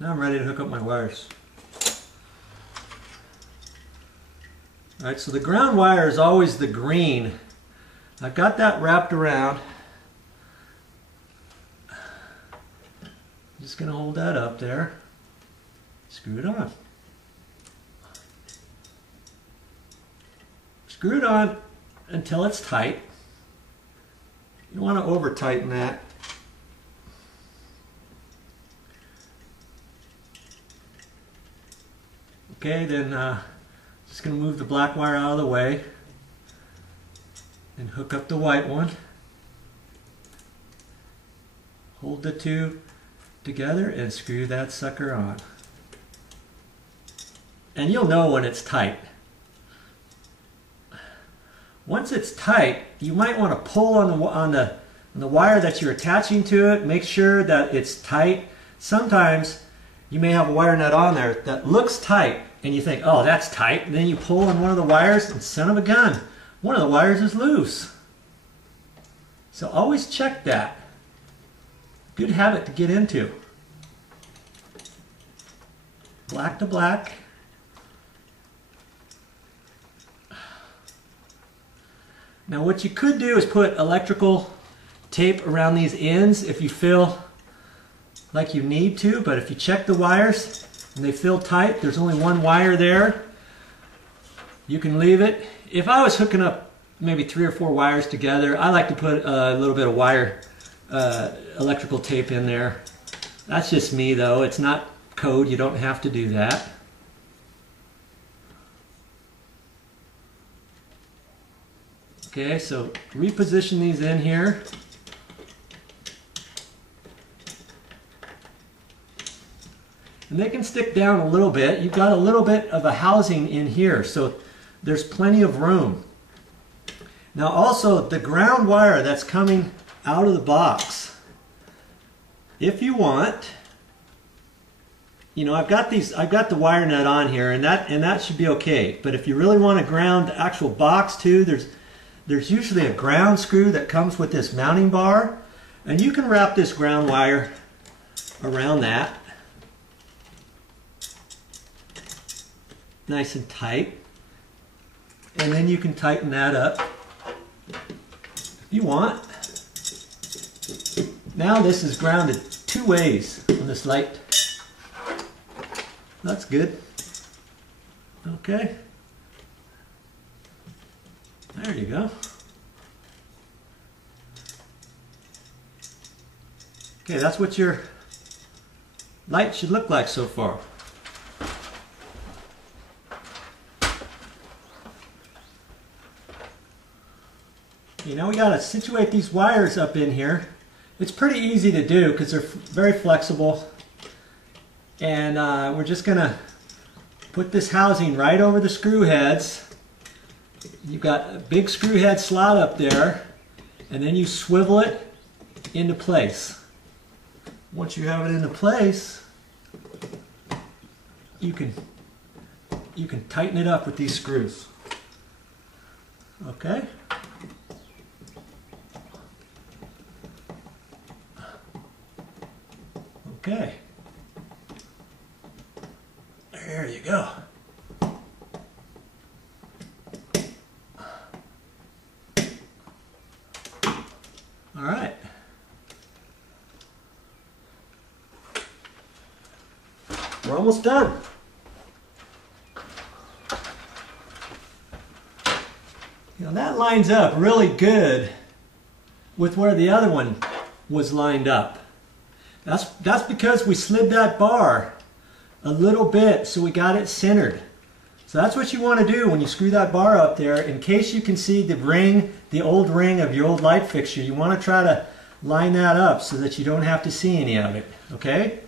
Now I'm ready to hook up my wires. Alright, so the ground wire is always the green. I've got that wrapped around. I'm just going to hold that up there. Screw it on. Screw it on until it's tight. You don't want to over tighten that. Okay, then just going to move the black wire out of the way and hook up the white one. Hold the two together and screw that sucker on. And you'll know when it's tight. Once it's tight, you might want to pull on the wire that you're attaching to it. Make sure that it's tight. Sometimes you may have a wire nut on there that looks tight and you think, oh, that's tight. And then you pull on one of the wires and son of a gun, one of the wires is loose. So always check that. Good habit to get into. Black to black. Now what you could do is put electrical tape around these ends if you feel like you need to, but if you check the wires and they feel tight, there's only one wire there, you can leave it. If I was hooking up maybe 3 or 4 wires together, I like to put a little bit of wire electrical tape in there. That's just me though, it's not code, you don't have to do that. Okay, so reposition these in here. And they can stick down a little bit. You've got a little bit of a housing in here, so there's plenty of room. Now also the ground wire that's coming out of the box, if you want, you know, I've got the wire nut on here and that should be okay. But if you really want to ground the actual box too, there's usually a ground screw that comes with this mounting bar, and you can wrap this ground wire around that nice and tight, and then you can tighten that up if you want. Now this is grounded 2 ways on this light. That's good. Okay. There you go. Okay, that's what your light should look like so far. You know, we got to situate these wires up in here. It's pretty easy to do because they're very flexible. And we're just going to put this housing right over the screw heads. You've got a big screw head slot up there, and then you swivel it into place. Once you have it into place, you can tighten it up with these screws. Okay? Okay. There you go. All right. We're almost done. You know, that lines up really good with where the other one was lined up. That's because we slid that bar a little bit so we got it centered. So that's what you want to do when you screw that bar up there. In case you can see the ring, the old ring of your old light fixture, you want to try to line that up so that you don't have to see any of it. Okay?